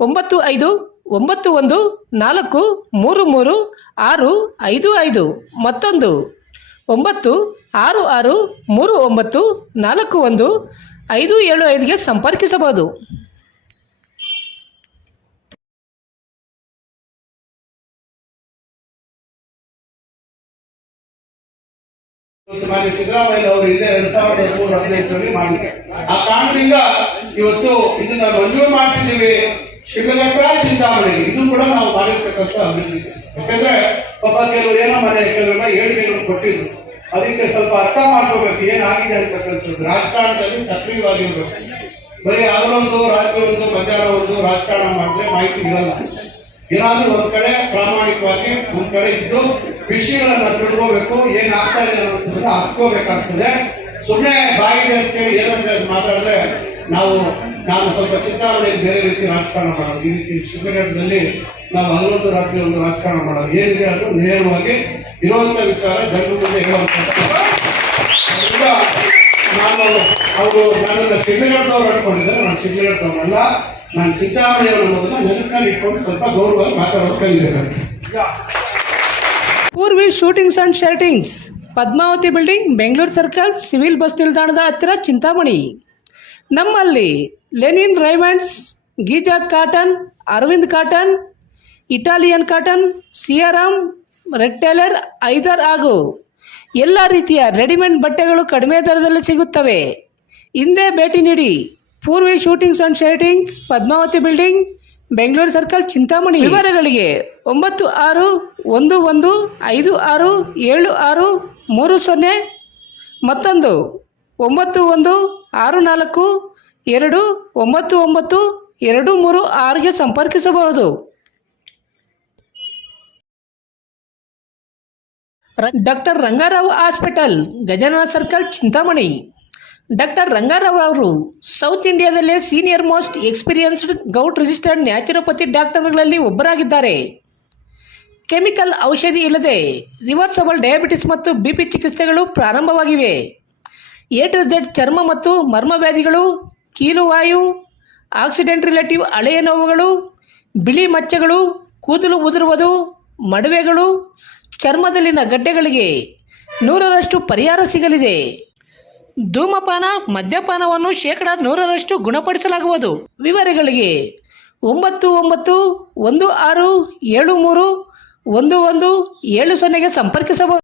ಒಂಬತ್ತು ಐದು, ಒಂಬತ್ತು ಒಂದು, ನಾಲ್ಕು, ಮೂರು ಮೂರು, ಆರು ಐದು ಐದು. ಮತ್ತೊಂದು. ಒಂಬತ್ತು, ಆರು ಆರು, ಮೂರು ಒಂಬತ್ತು, ನಾಲ್ಕು ಒಂದು, ಐದು ಏಳು ಐದುಗೆ ಸಂಪರ್ಕಿಸಬಹುದು. ಸಿದ್ದರಾಮಯ್ಯ ಅವರು ಇದೆ ಎರಡ್ ಸಾವಿರದ ಹದಿಮೂರು ಹದಿನೈದರಲ್ಲಿ ಮಾಡಿದ್ರು ಆ ಕಾರಣದಿಂದ ಇವತ್ತು ಇದನ್ನ ಮಂಜೂರು ಮಾಡಿಸಿದೀವಿ ಶಿವಘಟ್ಟ ಚಿಂತಾಮಣಿ, ಇದು ಕೂಡ ನಾವು ಮಾಡಿರ್ತಕ್ಕಂಥ ಅಭಿವೃದ್ಧಿ ಯಾಕಂದ್ರೆ ಪಾಪ ಕೆಲವರು ಏನೋ ಮನೆ ಕೆಲವೆಲ್ಲ ಹೇಳಿಕೆಗಳನ್ನು ಕೊಟ್ಟಿದ್ರು. ಅದಕ್ಕೆ ಸ್ವಲ್ಪ ಅರ್ಥ ಮಾಡ್ಕೋಬೇಕು, ಏನಾಗಿದೆ ಅಂತಕ್ಕಂಥದ್ದು. ರಾಜಕಾರಣದಲ್ಲಿ ಸಕ್ರಿಯವಾಗಿರ್ಬೇಕು. ಬರೀ ಅವರೊಂದು ರಾತ್ರಿ ಒಂದು ಮಧ್ಯಾಹ್ನ ಒಂದು ರಾಜಕಾರಣ ಮಾಡಿದ್ರೆ ಮಾಹಿತಿ ಇರಲ್ಲ. ಏನಾದ್ರೂ ಒಂದ್ ಕಡೆ ಪ್ರಾಮಾಣಿಕವಾಗಿ, ಒಂದ್ ಕಡೆ ಇದ್ದು ವಿಷಯಗಳನ್ನ ತಿಳ್ಕೋಬೇಕು, ಏನ್ ಆಗ್ತಾ ಇದೆ ಅನ್ನೋದನ್ನ ಹಚ್ಕೋಬೇಕಾಗ್ತದೆ ಸುಮ್ಮನೆ ಬಾಯಿಗೆ ಅಂತೇಳಿ ಏನಂದ್ರೆ ಮಾತಾಡಿದ್ರೆ ನಾವು ನಾನು ಸ್ವಲ್ಪ ಚಿಂತಾಮಣಿ ಬೇರೆ ರೀತಿ ರಾಜಕಾರಣ ಮಾಡೋದು. ಈ ರೀತಿ ಶಿವಘಟ್ಟದಲ್ಲಿ ನಾವು ಹನ್ನೊಂದು ರಾತ್ರಿ ಒಂದು ರಾಜಕಾರಣ ಮಾಡೋದು. ಏನಿದೆ ಅದು ನೇರವಾಗಿ ಇರುವಂತ ವಿಚಾರ ಜನರ ಮುಂದೆ ಹೇಳುವಂತ ನಾನು ಅವರು ನನ್ನನ್ನು ಶಿವಘಟ್ಟದವ್ರು ಅನ್ಕೊಂಡಿದ್ದಾರೆ ನಾನು ಶಿಬಿರದವ್ರಲ್ಲ ನಾನು ಸಿದ್ದರಾಮಯ್ಯವರು ಮೊದಲು ನೆನಪಿನಲ್ಲಿ ಇಟ್ಕೊಂಡು ಸ್ವಲ್ಪ ಗೌರವವಾಗಿ ಮಾತಾಡೋದು ಕಲಿಬೇಕಾಗ್ತದೆ Poorvi suitings and shirtings Padmavathi building, Bengaluru circle, civil bus ನಿಲ್ದಾಣದ ಹತ್ತಿರ ಚಿಂತಾಮಣಿ. ನಮ್ಮಲ್ಲಿ linen Raymonds Giza cotton, Arvind cotton, Italian cotton, Siyaram, red tailor, ಐದರ್ ಹಾಗೂ ಎಲ್ಲ ರೀತಿಯ ರೆಡಿಮೇಡ್ ಬಟ್ಟೆಗಳು ಕಡಿಮೆ ದರದಲ್ಲಿ ಸಿಗುತ್ತವೆ. ಹಿಂದೆ ಭೇಟಿ ನೀಡಿ Poorvi suitings and shirtings Padmavathi building, Bengaluru circle, Chintamani. ವಿವರಗಳಿಗೆ ಒಂಬತ್ತು ಆರು ಒಂದು ಒಂದು ಐದು ಆರು ಏಳು ಆರು ಮೂರು ಸೊನ್ನೆ ಮತ್ತೊಂದು ಒಂಬತ್ತು ಒಂದು ಆರು ನಾಲ್ಕು ಎರಡು, ಒಂಬತ್ತು ಒಂಬತ್ತು, ಎರಡು, ಮೂರು, ಆರಿಗೆ ಸಂಪರ್ಕಿಸಬಹುದು. Doctor Rangarao hospital, Gajanana circle, Chintamani. Doctor Rangarao ಅವರು south ಇಂಡಿಯಾದಲ್ಲೇ senior most experienced govt registered naturopathy ಡಾಕ್ಟರ್ಗಳಲ್ಲಿ ಒಬ್ಬರಾಗಿದ್ದಾರೆ. ಕೆಮಿಕಲ್ ಔಷಧಿ ಇಲ್ಲದೆ ರಿವರ್ಸಬಲ್ ಡಯಾಬಿಟಿಸ್ ಮತ್ತು ಬಿ ಪಿ ಚಿಕಿತ್ಸೆಗಳು ಪ್ರಾರಂಭವಾಗಿವೆ. ಎ ಟು ಚರ್ಮ ಮತ್ತು ಮರ್ಮವ್ಯಾಧಿಗಳು ಕೀಲುವಾಯು ಆಕ್ಸಿಡೆಂಟ್ ರಿಲೇಟಿವ್ ಹಳೆಯ ನೋವುಗಳು, ಬಿಳಿ ಮಚ್ಚೆಗಳು, ಕೂದಲು ಉದುರುವುದು, ಮಡುವೆಗಳು, ಚರ್ಮದಲ್ಲಿನ ಗಡ್ಡೆಗಳಿಗೆ ನೂರರಷ್ಟು ಪರಿಹಾರ ಸಿಗಲಿದೆ. ಧೂಮಪಾನ, ಮದ್ಯಪಾನವನ್ನು ಶೇಕಡ ನೂರರಷ್ಟು ಗುಣಪಡಿಸಲಾಗುವುದು. ವಿವರಗಳಿಗೆ ಒಂಬತ್ತು ಒಂಬತ್ತು ಒಂದು ಆರು ಏಳು ಮೂರು ಒಂದು ಒಂದು ಏಳು ಸೊನ್ನೆಗೆ ಸಂಪರ್ಕಿಸಬಹುದು.